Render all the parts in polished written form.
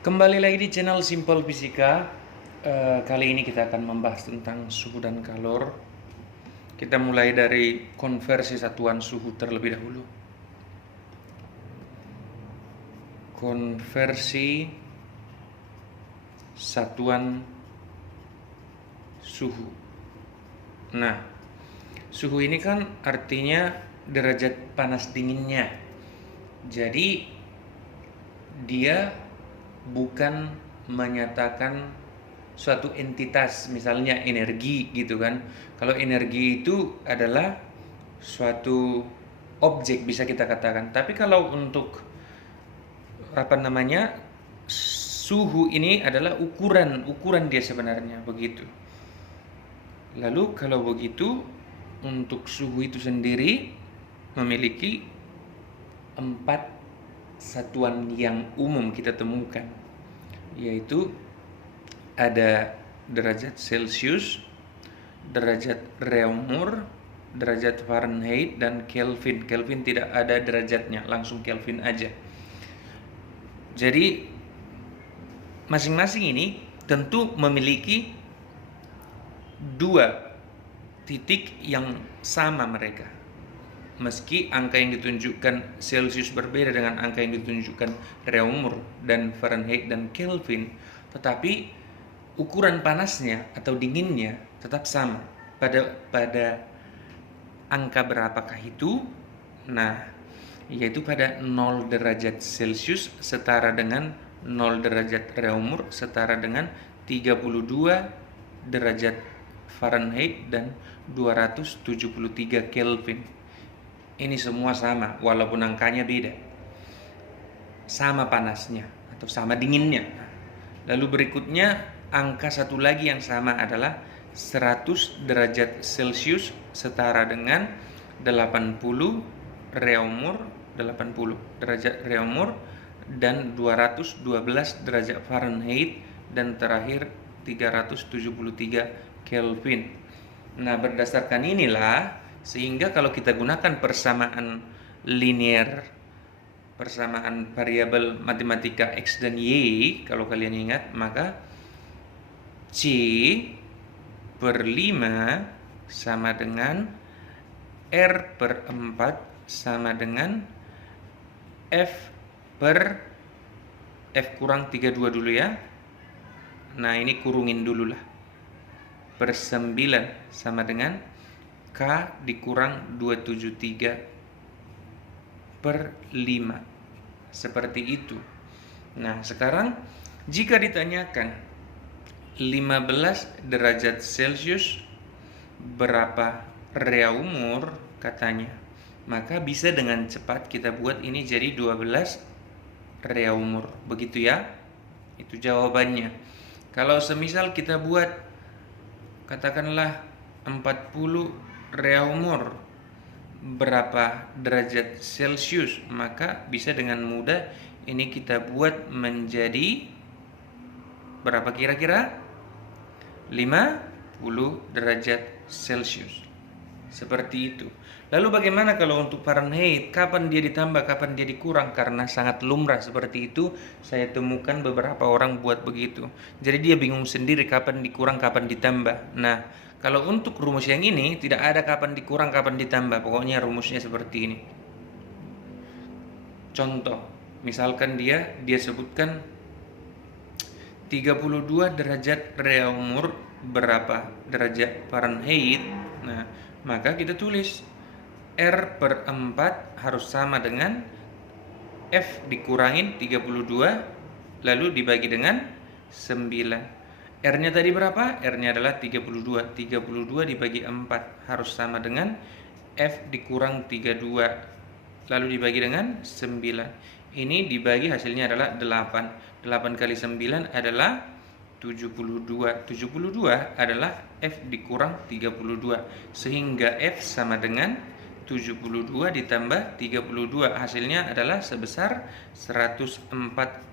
Kembali lagi di channel Simple Fisika. Kali ini kita akan membahas tentang suhu dan kalor. Kita mulai dari konversi satuan suhu terlebih dahulu. Konversi satuan suhu. Nah, suhu ini kan artinya derajat panas dinginnya. Jadi dia bukan menyatakan suatu entitas, misalnya energi gitu kan. Kalau energi itu adalah suatu objek bisa kita katakan. Tapi kalau untuk suhu ini adalah ukuran dia sebenarnya begitu. Lalu kalau begitu, untuk suhu itu sendiri memiliki 4 satuan yang umum kita temukan, yaitu ada derajat Celcius, derajat Reaumur, derajat Fahrenheit, dan Kelvin. Kelvin tidak ada derajatnya, langsung Kelvin aja. Jadi masing-masing ini tentu memiliki 2 titik yang sama mereka. Meski angka yang ditunjukkan Celsius berbeda dengan angka yang ditunjukkan Reaumur dan Fahrenheit dan Kelvin, tetapi ukuran panasnya atau dinginnya tetap sama. Pada angka berapakah itu? Nah, yaitu pada 0 derajat Celsius setara dengan 0 derajat Reaumur setara dengan 32 derajat Fahrenheit dan 273 Kelvin. Ini semua sama, walaupun angkanya beda. Sama panasnya atau sama dinginnya. Lalu berikutnya, angka satu lagi yang sama adalah 100 derajat Celcius setara dengan 80 Reaumur, 80 derajat Reaumur, dan 212 derajat Fahrenheit, dan terakhir 373 Kelvin. Nah, berdasarkan inilah sehingga kalau kita gunakan persamaan linear, persamaan variabel matematika X dan Y, kalau kalian ingat, maka C per 5 sama dengan R per 4 sama dengan F kurang 32 dulu ya. Nah, ini kurungin dulu lah. Per 9 sama dengan K dikurang 273 per 5. Seperti itu. Nah, sekarang jika ditanyakan 15 derajat Celcius berapa Reaumur katanya, maka bisa dengan cepat kita buat ini jadi 12 Reaumur. Begitu ya? Itu jawabannya. Kalau semisal kita buat katakanlah 40 Reaumur berapa derajat Celcius, maka bisa dengan mudah ini kita buat menjadi berapa kira-kira? 50 derajat Celcius. Seperti itu. Lalu bagaimana kalau untuk Fahrenheit? Kapan dia ditambah, kapan dia dikurang? Karena sangat lumrah seperti itu. Saya temukan beberapa orang buat begitu. Jadi dia bingung sendiri kapan dikurang, kapan ditambah. Nah, kalau untuk rumus yang ini tidak ada kapan dikurang, kapan ditambah. Pokoknya rumusnya seperti ini. Contoh, misalkan dia sebutkan 32 derajat Reaumur berapa derajat Fahrenheit. Nah, maka kita tulis R per 4 harus sama dengan F dikurangin 32 lalu dibagi dengan 9. R-nya tadi berapa? R-nya adalah 32. 32 dibagi 4 harus sama dengan F dikurang 32 lalu dibagi dengan 9. Ini dibagi hasilnya adalah 8. 8 kali 9 adalah 72. 72 adalah F dikurang 32. Sehingga F sama dengan 72 ditambah 32. Hasilnya adalah sebesar 104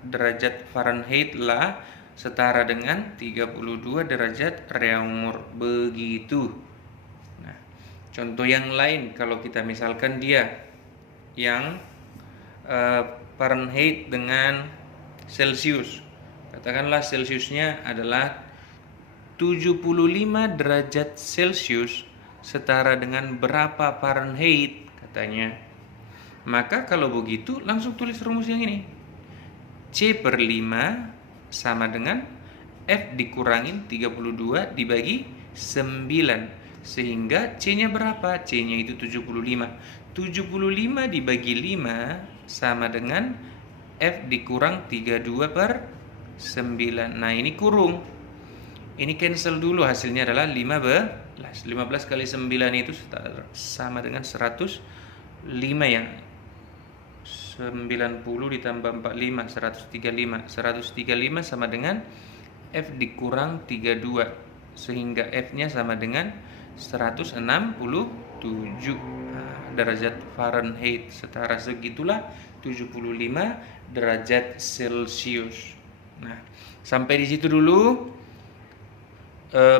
derajat Fahrenheit lah, setara dengan 32 derajat Reaumur. Begitu. Nah, contoh yang lain, kalau kita misalkan dia yang Fahrenheit dengan Celsius. Katakanlah Celsiusnya adalah 75 derajat Celcius setara dengan berapa Fahrenheit katanya. Maka kalau begitu langsung tulis rumus yang ini. C/5 sama dengan F dikurangin 32 dibagi 9. Sehingga C-nya berapa? C-nya itu 75. 75 dibagi 5 sama dengan F dikurang 32/9. Nah, ini kurung. Ini cancel dulu, hasilnya adalah 15. 15 kali 9 itu sama dengan 105 ya. 90 ditambah 45, 135. 135 sama dengan F dikurang 32. Sehingga F-nya sama dengan 167 derajat Fahrenheit. Setara segitulah 75 derajat Celcius. Nah, sampai di situ dulu.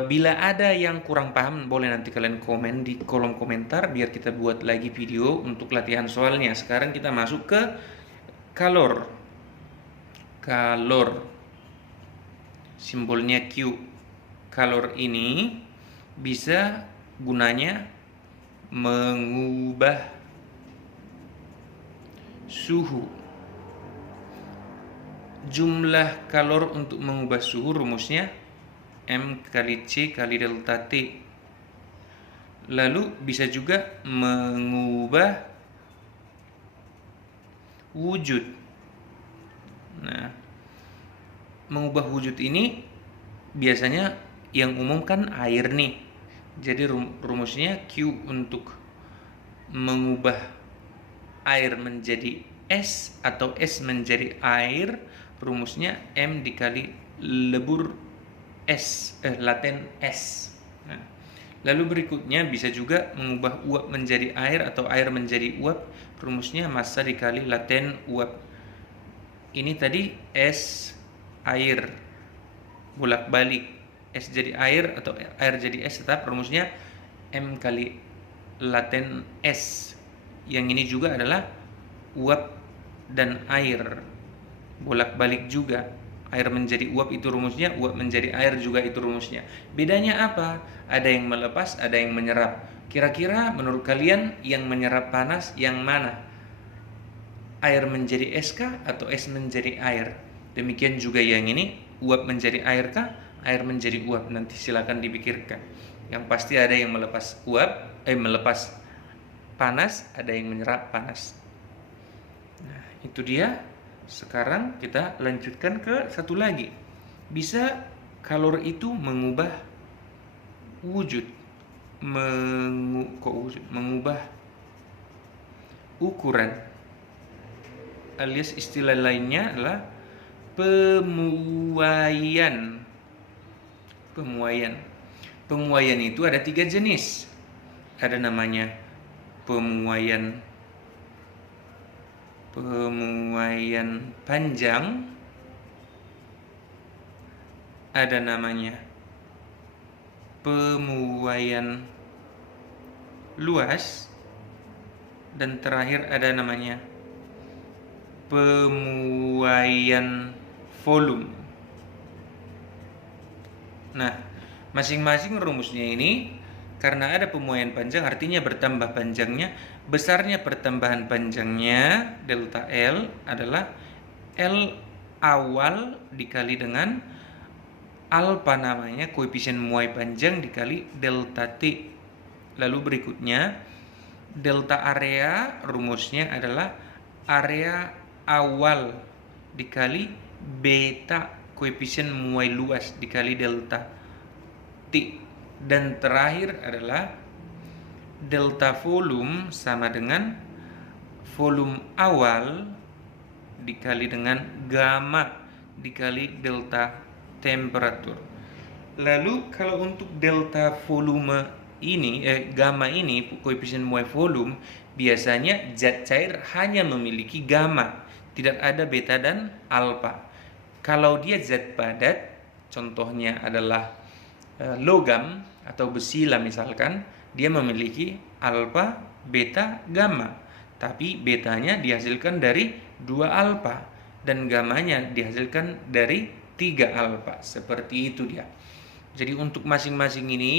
Bila ada yang kurang paham, boleh nanti kalian komen di kolom komentar biar kita buat lagi video untuk latihan soalnya. Sekarang kita masuk ke kalor. Kalor, simbolnya Q. Kalor ini bisa gunanya mengubah suhu. Jumlah kalor untuk mengubah suhu rumusnya M kali C kali delta T. Lalu bisa juga mengubah wujud. Nah, mengubah wujud ini biasanya yang umum kan air nih. Jadi rumusnya Q untuk mengubah air menjadi es atau es menjadi air, rumusnya M dikali lebur laten S. Nah, lalu berikutnya bisa juga mengubah uap menjadi air atau air menjadi uap, rumusnya massa dikali laten uap. Ini tadi es air bolak-balik, es jadi air atau air jadi es, tetap rumusnya M kali laten S. Yang ini juga adalah uap dan air bolak-balik juga. Air menjadi uap itu rumusnya, uap menjadi air juga itu rumusnya. Bedanya apa? Ada yang melepas, ada yang menyerap. Kira-kira menurut kalian yang menyerap panas yang mana? Air menjadi es kah atau es menjadi air? Demikian juga yang ini, uap menjadi air kah? Air menjadi uap. Nanti silakan dipikirkan. Yang pasti ada yang melepas melepas panas, ada yang menyerap panas. Nah, itu dia. Sekarang kita lanjutkan ke satu lagi. Bisa kalor itu mengubah wujud, mengubah ukuran, alias istilah lainnya adalah pemuaian. Pemuaian itu ada 3 jenis. Ada namanya pemuaian panjang, ada namanya pemuaian luas, dan terakhir ada namanya pemuaian volume. Nah, masing-masing rumusnya ini karena ada pemuaian panjang artinya bertambah panjangnya, besarnya pertambahan panjangnya delta L adalah L awal dikali dengan alpha namanya koefisien muai panjang dikali delta T. Lalu berikutnya delta area rumusnya adalah area awal dikali beta koefisien muai luas dikali delta T. Dan terakhir adalah delta volume sama dengan volume awal dikali dengan gamma dikali delta temperatur. Lalu kalau untuk delta volume ini, gamma ini, koefisien muai volume, biasanya zat cair hanya memiliki gamma, tidak ada beta dan alpha. Kalau dia zat padat, contohnya adalah logam atau besi lah misalkan, dia memiliki alpha, beta, gamma. Tapi betanya dihasilkan dari 2 alpha dan gammanya dihasilkan dari 3 alfa. Seperti itu dia. Jadi untuk masing-masing ini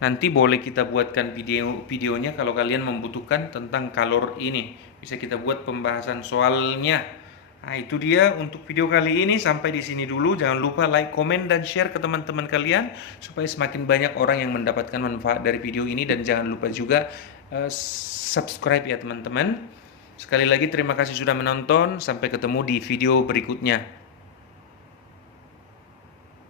nanti boleh kita buatkan videonya kalau kalian membutuhkan tentang kalor ini. Bisa kita buat pembahasan soalnya. Nah, itu dia untuk video kali ini. Sampai di sini dulu. Jangan lupa like, komen, dan share ke teman-teman kalian supaya semakin banyak orang yang mendapatkan manfaat dari video ini. Dan jangan lupa juga subscribe ya teman-teman. Sekali lagi terima kasih sudah menonton. Sampai ketemu di video berikutnya.